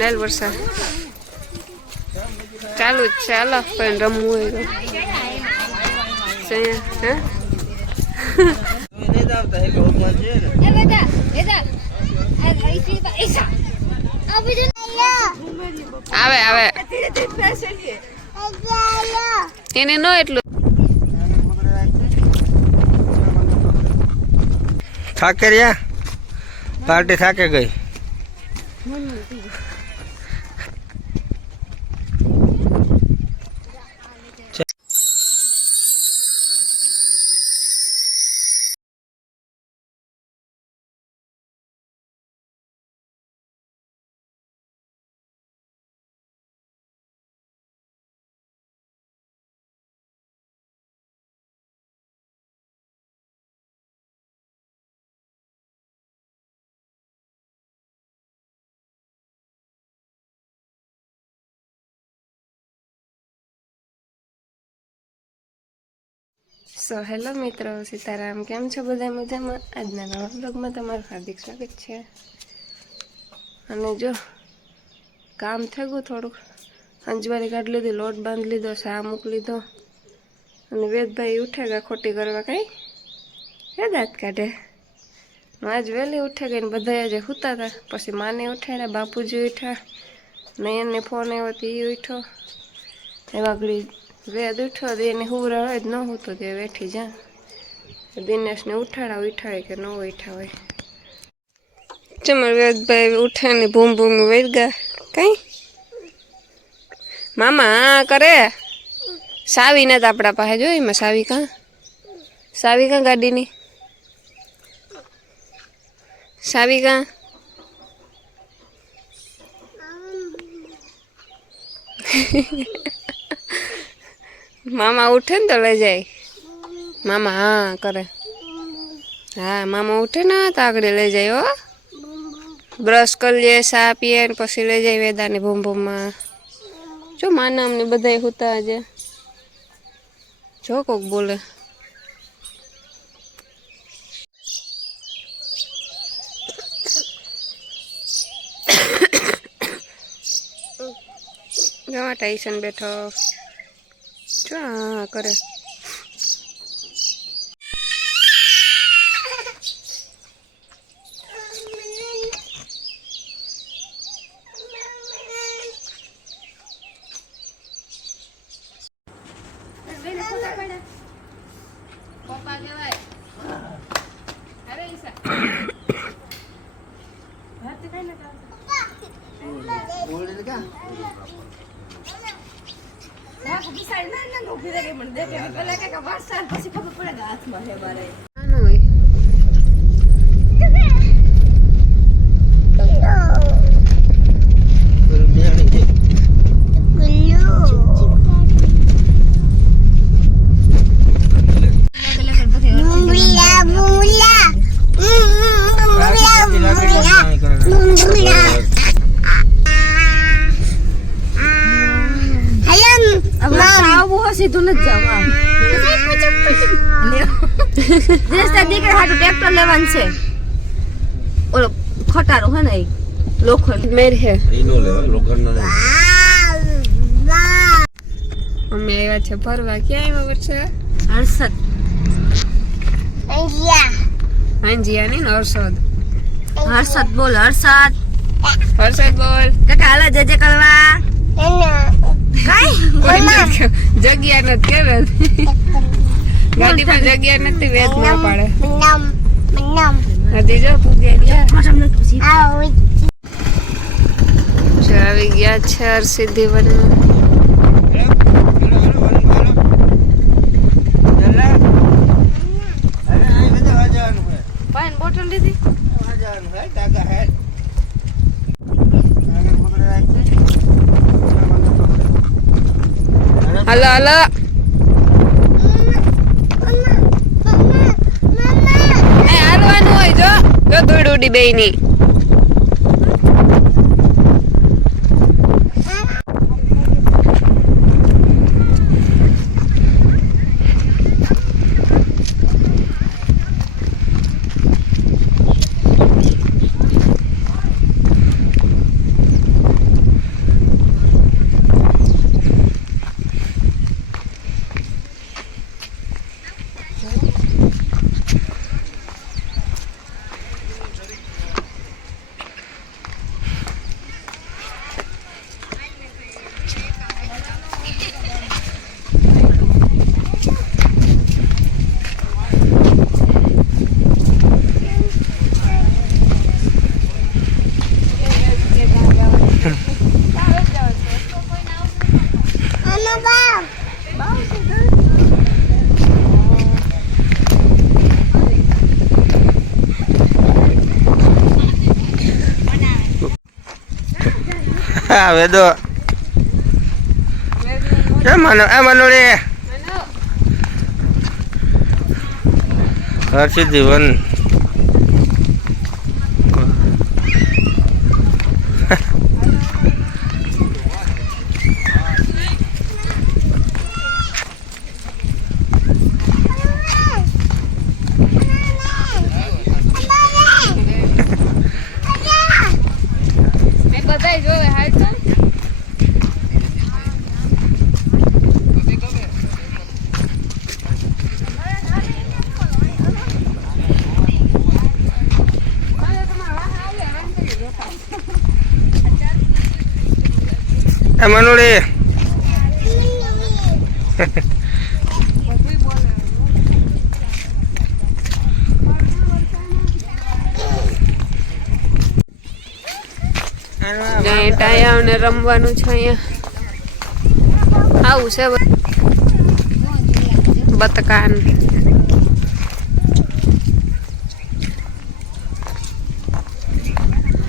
લેલ વરસાદ ચાલુ જ છે. હાલો પણ રમવું હોય આવે આવે એને નો એટલું થાકે રહ્યા પાર્ટી થાકે ગઈ. સો હેલો મિત્રો, સીતારામ. કેમ છો બધા? મજામાં? આજના નવા બ્લોગમાં તમારું હાર્દિક સ્વાગત છે. અને જો કામ થઈ ગયું થોડુંક, અંજવારી કાઢી લીધી, લોટ બાંધી લીધો, ચા મૂકી લીધો. અને વેદભાઈ ઉઠે ગયા ખોટી કરવા કાંઈ હે દાંત કાઢે. આજ વહેલી ઉઠે ગઈ ને બધા આજે સૂતા હતા. પછી માને ઉઠાડ્યા, બાપુજી ઉઠ્યા, નયનને ફોન આવ્યો તો એ ઉઠ્યો. એમાં ઘડી વેદ ઉઠ્યો તો એને હુરા હોય જ ન હું તો તે બેઠી જા. દિનેશને ઉઠાડા ઉઠાવે કે ન ઉઠા હોય. ચમર વેદભાઈ ઉઠે ને ભૂમ ભૂમ વહી ગયા. કઈ મામા હા કરે સાવી નથી આપણા પાસે. જોઈ એમાં સાવી કાં ગાડીની સાવી કાં મામા ઉઠે ને તો લઈ જાય. મામા હા કરે. હા મામા ઉઠે ને તો આગળ લઈ જાય. હો બ્રશ કરી લે, ચા પીએ ને પછી લઈ જાય વેદાની ભૂમ ભૂમમાં. જો માના અમને બધા હોતા આજે. જો કોક બોલે જો ટાઈસન બેઠો. જો હા કરે. પપ્પા કહેવાય. અરે ઈસા ભાત ખાઈ ને બોલ દે કા ના કભી સાઈડ ના ના ઉભી રહે મને દેખે પેલા કે વારસાર પછી ખબર પડે હાથમાં હે મારે આનો હોય. સીધું નથી જાવ. દીકરા હાટું ટ્રેક્ટર લેવાનું છે. ઓલો ખટારો હે ને લોખંડ મેર હે એનો લેવા લોખંડ નો. અમે આવ્યા છે ફરવા. ક્યાં આવ્યા વર્ષે? હર્ષદ અંજિયા ની હર્ષદ. હર્ષદ બોલ. હર્ષદ બોલ કાકા. હાલો જજે કરવા જગ્યા નથી કેવે ગાડી માં જગ્યા નથી. વેદ ના પાડે. હજી જો આવી ગયા છે હરસિદ્ધિ વનમાં. બોટલ લીધી. હલો હલો હાલવાનું હોય. જો ધૂળ ઉડી બે ની. હા વેદો એ મનોડી હર્ષિત વન એ મનોડી ટાયાને રમવાનું છે અહીંયા આવું છે બતકાન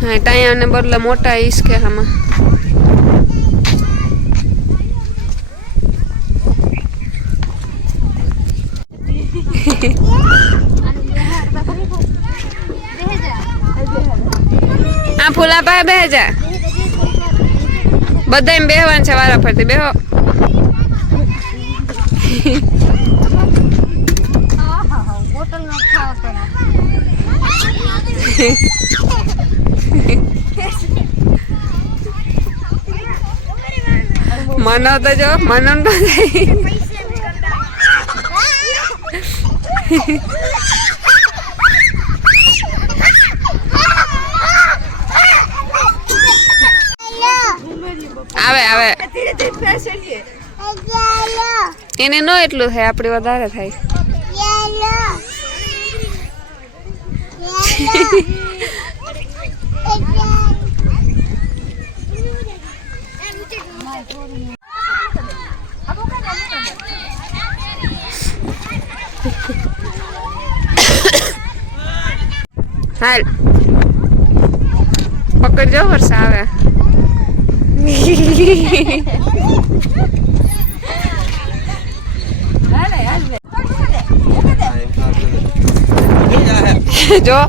હા ટાયાને બદલે મોટા ઈસકે આમાં આ ફૂલા પાસે બે જા બધા બેહવાનું છે વારા ફરતી બેહો મનો તો જો મનો તો આવે આવે એને નો એટલું થાય આપણે વધારે થાય હાલ પકડજો વર્ષા આવે જો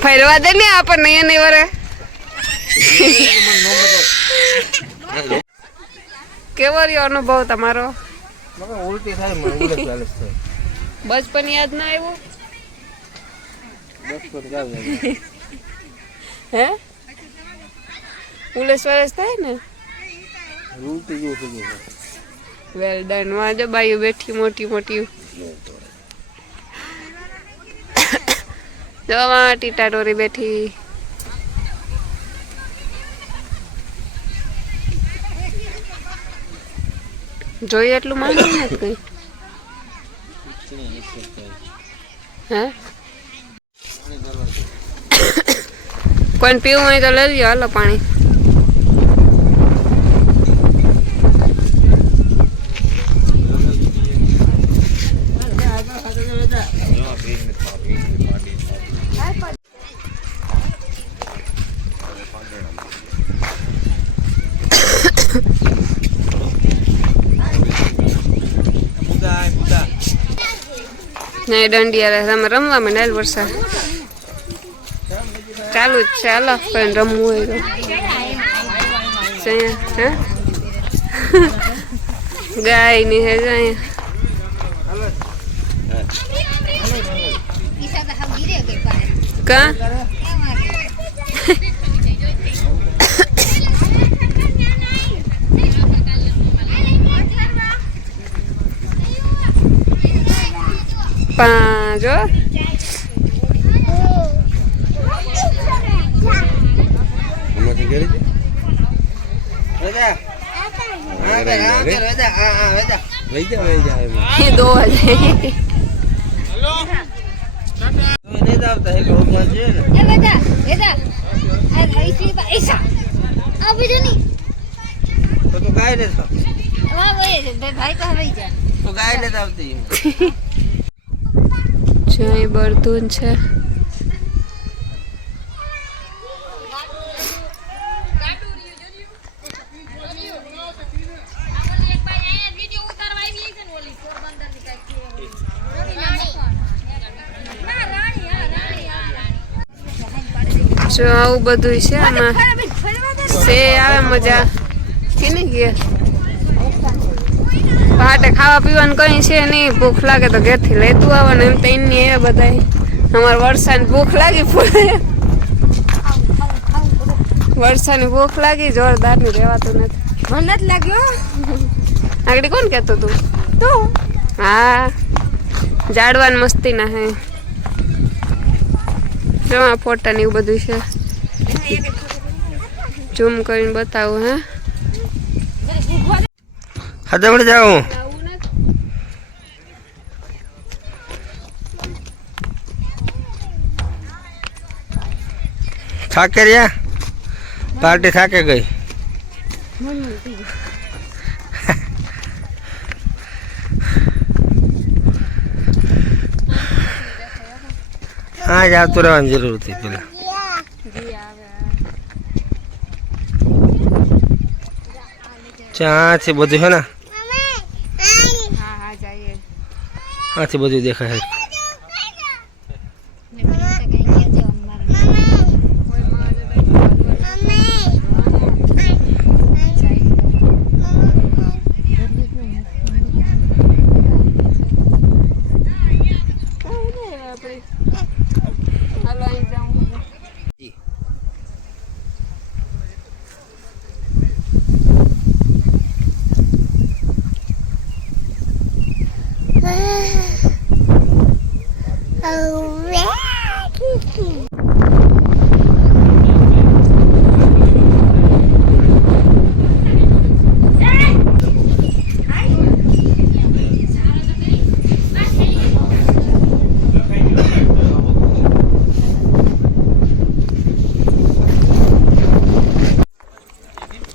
ફરવા દે ને આપણને એની વરે કેવો રહ્યો અનુભવ તમારો ઉલટી થાય મને ઉલટ ચાલે છે બચપન યાદ ના આવ્યું હે ઉલેસ વરસ થાય ને ઉલટી જેવું થઈ ગયું વેલ ડન માં જો બાયું બેઠી મોટી મોટી જોવા ટીટા ટોરી બેઠી જોઈએ એટલું માંગી નથી કઈ હે કોઈને પીવું હોય તો લઈ લ્યો હાલો પાણી નહીં દંડિયા તમે રમવા માંડેલ વરસાદ ચાલુ જ છે હાલો કોઈ રમવું હોય તો હે ગાય ની હે કા પાંચો दो જ આવતા હે કે ભગવાન છે ને એ બેટા બેટા આ હઈસી પૈસા આ બીજું નહીં તો તું ગાય ને તો વાહ ભાઈ ભાઈ તો હવે જા તું ગાય ને જ આવતી જો અહીં બરધૂન છે. જો આવું બધું છે આમાં સે આવે મજા કેને ગયા પાટે ખાવા પીવાનું કઈ છે નહીં. ભૂખ લાગે તો ઘેરથી લેતું આવવાનું એમ તો એની એ બધા અમારે વરસાદની ભૂખ લાગી પડે વરસાદની ભૂખ લાગી જોરદારની રહેવાતું નથી. મને નથી લાગ્યો આગળ કોણ કહેતો તું તું હા જાડવાની મસ્તી ના હે જવા ફોટા ને એવું બધું છે ઝૂમ કરીને બતાવું હે હદમડે જાઉં થાકે રહ્યા પાર્ટી થાકે ગઈ હા જ આવતું રહેવાની જરૂર હતી પેલા ત્યાંથી બધું હે ને આથી બધું દેખાય છે.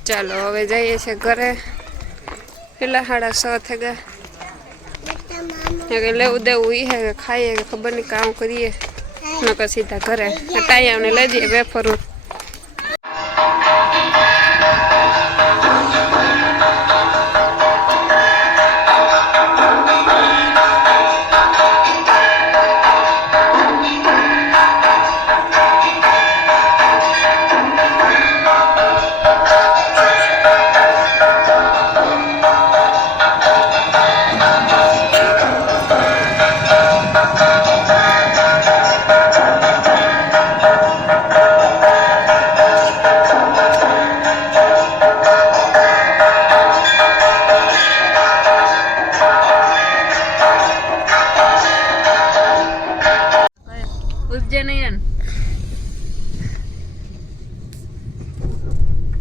ચાલો હવે જઈએ છીએ ઘરે. પેલા 6:30 થઈ ગયા. લેવું દેવું ઈ હે ખાઈએ કે ખબર નહીં કામ કરીએ નકર સીધા ઘરે ટાયાને લઈ જઈએ વેફરું. ઉજ્જૈન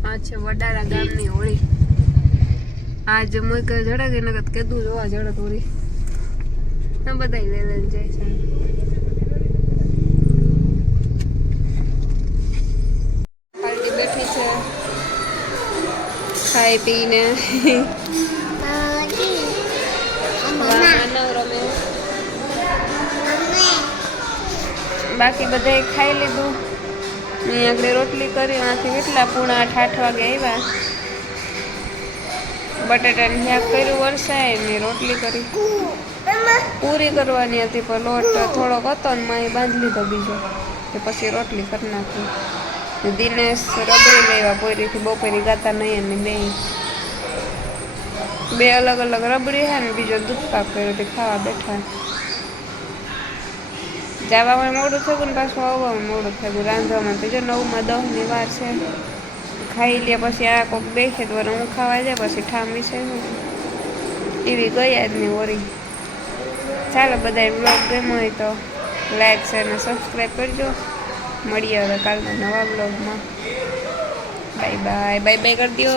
આ છે વડાળા ગામની હોળી. આજ મોય કે જડે કે નકત કીધું જોવા જડત હોળી ને બધા લઈ લઈને જાય છે. પાર્ટી બેઠી છે ખાઈ પીને બાકી બધાએ ખાઈ લીધું. અહીં આગળ રોટલી કરી આથી કેટલા 7:30 વાગે આવ્યા. બટાટાનું શાક કર્યું વરસાય ને રોટલી કરી પૂરી કરવાની હતી પણ લોટ થોડોક હતો ને માએ બાંધી લીધો બીજો કે પછી રોટલી કરી નાખી. દિનેશ રબડી લેવા પોરીથી બપોરી ગાતા નહીં અને બે અલગ અલગ રબડી છે ને બીજો દૂધ પાક કર્યો તે ખાવા બેઠા. જવામાં મોડું થયું ને પાછું આવવામાં મોડું થયું. રાંધવામાં તો જો 9:10ની વાર છે. ખાઈ લે પછી આ કોક બેસે તો હું ખાવા જાય પછી ઠામી છે એવી ગયા જ નહીં ઓરી. ચાલો બધા બ્લોગ ગમ્યો હોય તો લાઈક શેર અને સબસ્ક્રાઈબ કરજો. મળીએ હવે કાલના નવા બ્લોગમાં. Bye bye. બાય બાય કરી દો.